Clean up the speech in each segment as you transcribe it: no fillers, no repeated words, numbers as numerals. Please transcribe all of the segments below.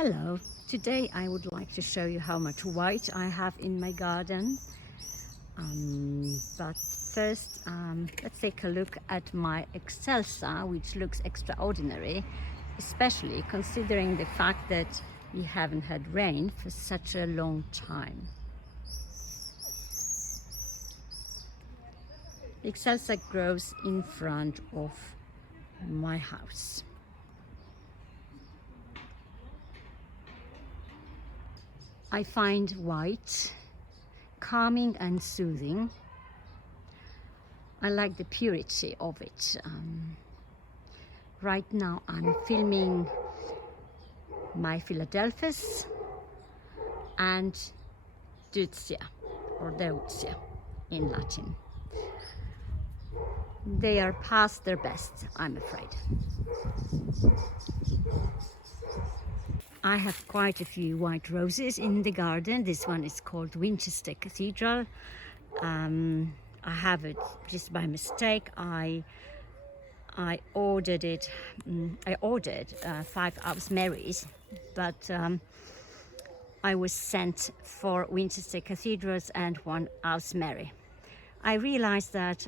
Hello, today I would like to show you how much white I have in my garden. But first, let's take a look at my Excelsa, which looks extraordinary, especially considering the fact that we haven't had rain for such a long time. The Excelsa grows in front of my house. I find white calming and soothing. I like the purity of it. Right now I'm filming my Philadelphus and Deutzia, or Deutzia in Latin. They are past their best, I'm afraid. I have quite a few white roses in the garden. This one is called Winchester Cathedral. I have it just by mistake. I ordered it. I ordered 5 Aves Marys, but I was sent 4 Winchester Cathedrals and 1 Aves Mary. I realized that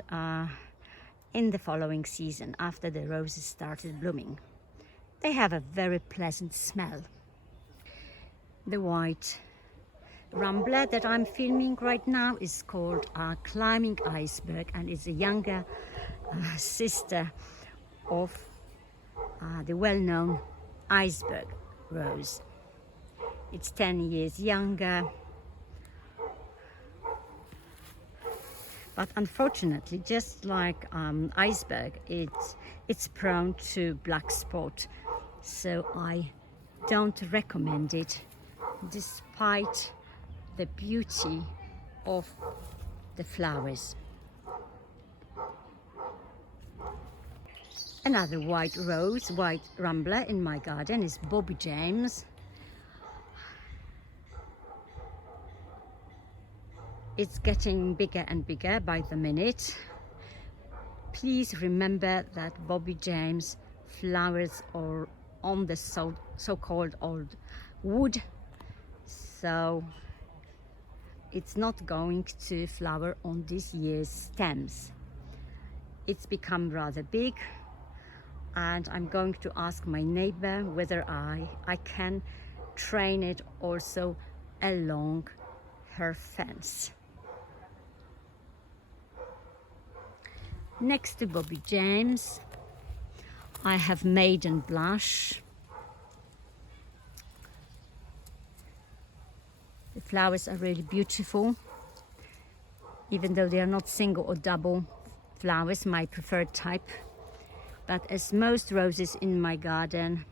in the following season, after the roses started blooming, they have a very pleasant smell. The white rambler that I'm filming right now is called Climbing Iceberg, and is a younger sister of the well-known iceberg rose. It's 10 years younger, but unfortunately, just like iceberg, it's prone to black spot, so I don't recommend it, despite the beauty of the flowers. Another white rose, white rambler in my garden is Bobby James. It's getting bigger and bigger by the minute. Please remember that Bobby James flowers are on the so-called old wood, so it's not going to flower on this year's stems. It's become rather big, and I'm going to ask my neighbor whether I can train it also along her fence. Next to Bobby James, I have Maiden Blush. The flowers are really beautiful, even though they are not single or double flowers, my preferred type. But as most roses in my garden,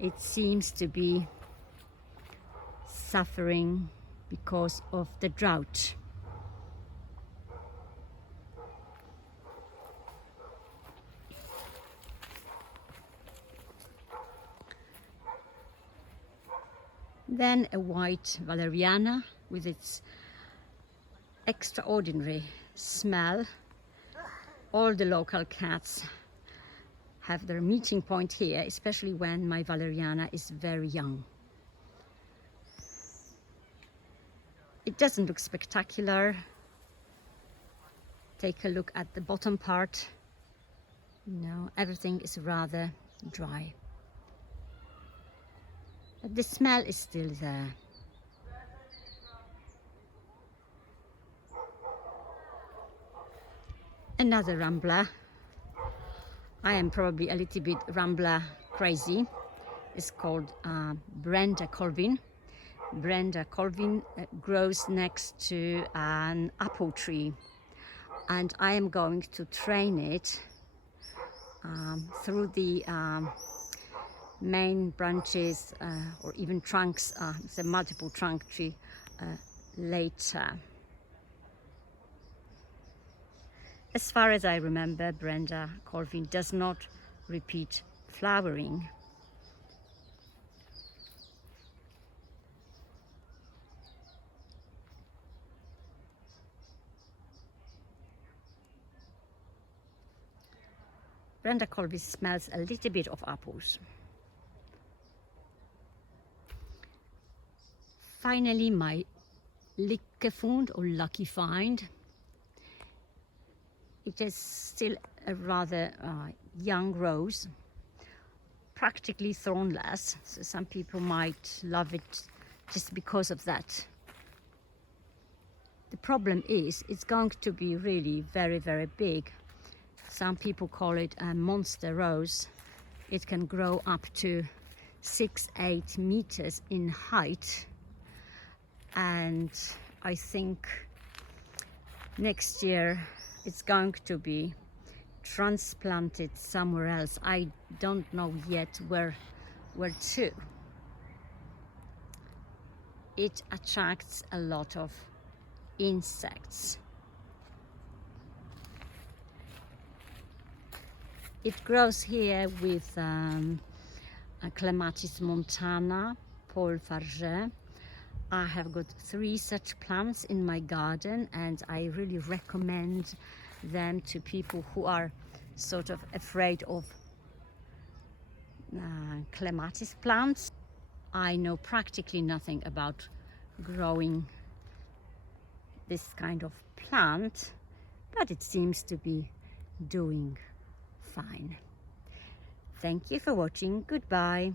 it seems to be suffering because of the drought. Then a white valeriana with its extraordinary smell. All the local cats have their meeting point here, especially when my valeriana is very young. It doesn't look spectacular. Take a look at the bottom part. No, everything is rather dry. But the smell is still there. Another rambler. I am probably a little bit rambler crazy. It's called Brenda Colvin. Brenda Colvin grows next to an apple tree, and I am going to train it through the main branches or even trunks, it's a multiple trunk tree later. As far as I remember, Brenda Colvin does not repeat flowering. Brenda Colvin smells a little bit of apples. finally my Lyckefund or lucky find. It is still a rather young rose, practically thornless, so some people might love it just because of that. The problem is it's going to be really very, very big. Some people call it a monster rose. It can grow up to 6-8 meters in height, and I think next year it's going to be transplanted somewhere else. I don't know yet where to. It attracts a lot of insects. It grows here with Clematis montana, Paul Farge. I have got 3 such plants in my garden, and I really recommend them to people who are sort of afraid of clematis plants. I know practically nothing about growing this kind of plant, but it seems to be doing fine. Thank you for watching. Goodbye.